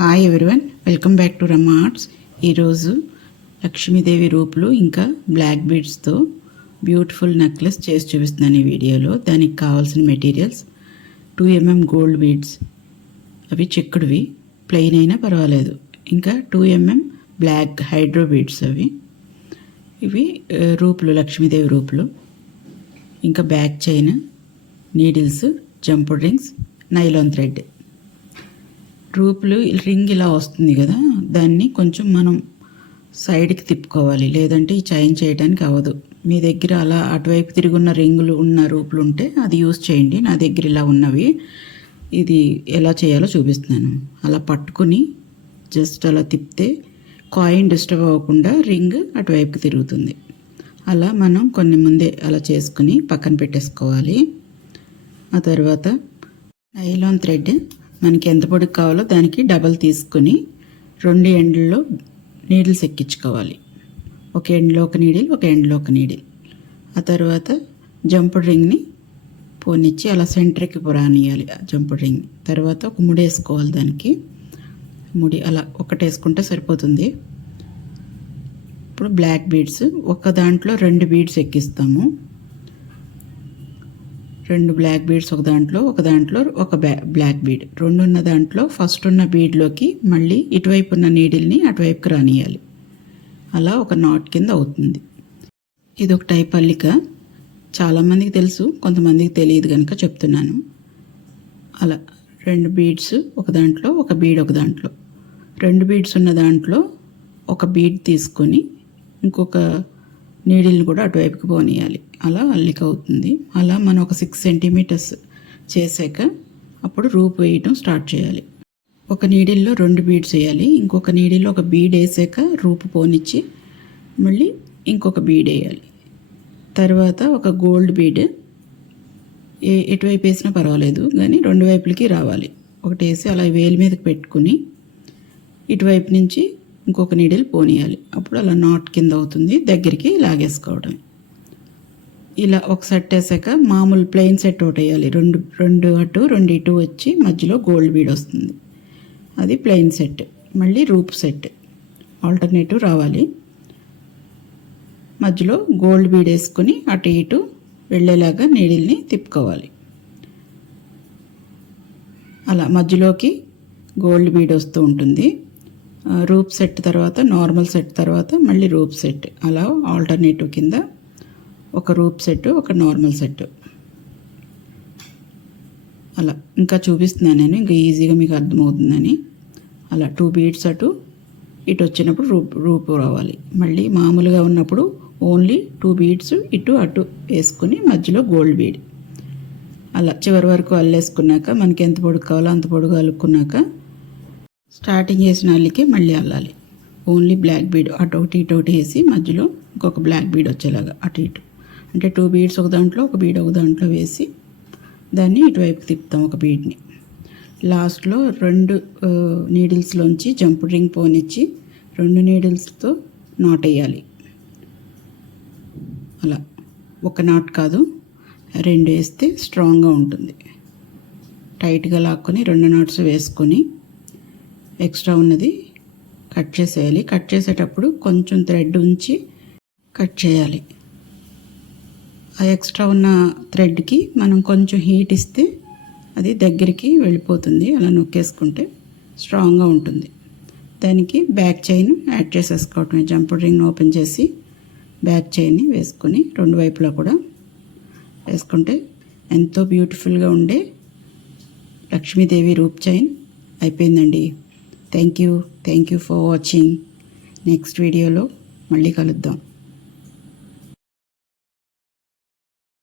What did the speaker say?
Hi everyone, welcome back to రమ్మ arts. ఈరోజు లక్ష్మీదేవి రూపులు ఇంకా బ్లాక్ బీడ్స్తో బ్యూటిఫుల్ నెక్లెస్ చేసి చూపిస్తున్నాను ఈ వీడియోలో. దానికి కావాల్సిన మెటీరియల్స్ 2mm గోల్డ్ బీడ్స్, అవి చెక్కుడువి, ప్లెయిన్ అయినా పర్వాలేదు. ఇంకా 2mm బ్లాక్ హైడ్రో బీడ్స్, ఇవి రూపులు, లక్ష్మీదేవి రూపులు. ఇంకా back chain, needles, jump rings, nylon thread. రూపులు రింగ్ ఇలా వస్తుంది కదా, దాన్ని కొంచెం మనం సైడ్కి తిప్పుకోవాలి, లేదంటే ఈ చైన్ చేయడానికి అవ్వదు. మీ దగ్గర అలా అటువైపు తిరుగున్న రింగులు ఉన్న రూపులు ఉంటే అది యూస్ చేయండి. నా దగ్గర ఇలా ఉన్నవి, ఇది ఎలా చేయాలో చూపిస్తున్నాను. అలా పట్టుకుని జస్ట్ అలా తిప్పితే కాయిన్ డిస్టర్బ్ అవ్వకుండా రింగ్ అటువైపుకి తిరుగుతుంది. అలా మనం కొన్ని ముందే అలా చేసుకుని పక్కన పెట్టేసుకోవాలి. ఆ తర్వాత నైలాన్ థ్రెడ్ మనకి ఎంత పొడుగు కావాలో దానికి డబల్ తీసుకుని 2 ఎండ్లలో నీడిల్స్ ఎక్కించుకోవాలి. ఒక ఎండ్లో ఒక నీడిల్, ఒక ఎండ్లో ఒక నీడిల్. ఆ తర్వాత జంపుడ్ రింగ్ని పోనిచ్చి అలా సెంటర్కి రానియాలి ఆ జంపుడ్ రింగ్. తర్వాత ఒక ముడి వేసుకోవాలి, దానికి ముడి అలా ఒకటి వేసుకుంటే సరిపోతుంది. ఇప్పుడు బ్లాక్ బీడ్స్, ఒక దాంట్లో 2 బీడ్స్ ఎక్కిస్తాము. 2 బ్లాక్ బీడ్స్ ఒక దాంట్లో ఒక బ్లాక్ బీడ్. 2 ఉన్న దాంట్లో ఫస్ట్ ఉన్న బీడ్లోకి మళ్ళీ ఇటువైపు ఉన్న నీడిల్ని అటువైపుకి రానియాలి. అలా ఒక నాట్ కింద అవుతుంది. ఇది ఒక టైప్ అల్లిక. చాలామందికి తెలుసు, కొంతమందికి తెలియదు కనుక చెప్తున్నాను. అలా 2 బీడ్స్ ఒక దాంట్లో, ఒక బీడ్ ఒక దాంట్లో. 2 బీడ్స్ ఉన్న దాంట్లో ఒక బీడ్ తీసుకొని ఇంకొక నీడిల్ని కూడా అటువైపుకి పోనీయాలి. అలా అల్లిక అవుతుంది. అలా మనం ఒక 6 సెంటీమీటర్స్ చేసాక అప్పుడు రూప్ వేయటం స్టార్ట్ చేయాలి. ఒక నీడిల్లో 2 బీడ్స్ వేయాలి, ఇంకొక నీడిల్లో ఒక బీడ్ వేసాక రూపు పోనిచ్చి మళ్ళీ ఇంకొక బీడ్ వేయాలి. తర్వాత ఒక గోల్డ్ బీడ్ ఎటువైపు వేసినా పర్వాలేదు, కానీ 2 వైపులకి రావాలి. ఒకటి వేసి అలా వేలి మీదకి పెట్టుకుని ఇటువైపు నుంచి ఇంకొక నీడిల్ పోనీయాలి. అప్పుడు అలా నాట్ కింద అవుతుంది, దగ్గరికి లాగేసుకోవడం. ఇలా ఒక సెట్ వేసాక మామూలు ప్లెయిన్ సెట్ ఒకటి వేయాలి. 2 అటు 2 ఇటు వచ్చి మధ్యలో గోల్డ్ బీడ్ వస్తుంది, అది ప్లెయిన్ సెట్. మళ్ళీ రూప్ సెట్ ఆల్టర్నేటివ్ రావాలి. మధ్యలో గోల్డ్ బీడ్ వేసుకుని అటు ఇటు వెళ్ళేలాగా నీడిల్ని తిప్పుకోవాలి. అలా మధ్యలోకి గోల్డ్ బీడ్ వస్తూ ఉంటుంది. రూప్ సెట్ తర్వాత నార్మల్ సెట్ తర్వాత మళ్ళీ రూప్ సెట్, అలా ఆల్టర్నేటివ్ కింద ఒక రూప్ సెట్, ఒక నార్మల్ సెట్. అలా ఇంకా చూపిస్తున్నాను నేను, ఇంకా ఈజీగా మీకు అర్థమవుతుందని. అలా 2 బీడ్స్ అటు ఇటు వచ్చినప్పుడు రూపు రావాలి. మళ్ళీ మామూలుగా ఉన్నప్పుడు ఓన్లీ 2 బీడ్స్ ఇటు అటు వేసుకుని మధ్యలో గోల్డ్ బీడ్. అలా చివరి వరకు అల్లేసుకున్నాక మనకి ఎంత పొడుగు కావాలో అంత పొడుగు అల్లుకున్నాక స్టార్టింగ్ వేసిన అల్లికే మళ్ళీ అల్లాలి. ఓన్లీ బ్లాక్ బీడ్ అటు ఒకటి ఇటు ఒకటి వేసి మధ్యలో ఇంకొక బ్లాక్ బీడ్ వచ్చేలాగా అటు ఇటు, అంటే 2 బీడ్స్ ఒక దాంట్లో, ఒక బీడ్ ఒక దాంట్లో వేసి దాన్ని ఇటువైపు తిప్పుతాం ఒక బీడ్ని. లాస్ట్లో 2 నీడిల్స్లోంచి జంపుడ్ రింగ్ పోనిచ్చి 2 నీడిల్స్తో నాట్ వేయాలి. అలా ఒక నాట్ కాదు, 2 వేస్తే స్ట్రాంగ్గా ఉంటుంది. టైట్గా లాక్కొని 2 నాట్స్ వేసుకొని ఎక్స్ట్రా ఉన్నది కట్ చేసేయాలి. కట్ చేసేటప్పుడు కొంచెం థ్రెడ్ ఉంచి కట్ చేయాలి. ఆ ఎక్స్ట్రా ఉన్న థ్రెడ్కి మనం కొంచెం హీట్ ఇస్తే అది దగ్గరికి వెళ్ళిపోతుంది. అలా నొక్కేసుకుంటే స్ట్రాంగ్గా ఉంటుంది. దానికి బ్యాక్ చైన్ యాడ్ చేసేసుకోవటమే. జంపుడ్ రింగ్ని ఓపెన్ చేసి బ్యాక్ చైన్ని వేసుకొని 2 వైపులా కూడా వేసుకుంటే ఎంతో బ్యూటిఫుల్గా ఉండే లక్ష్మీదేవి రూప్ చైన్ అయిపోయిందండి. Thank you for watching. Next వీడియోలో మళ్ళీ కలుద్దాం.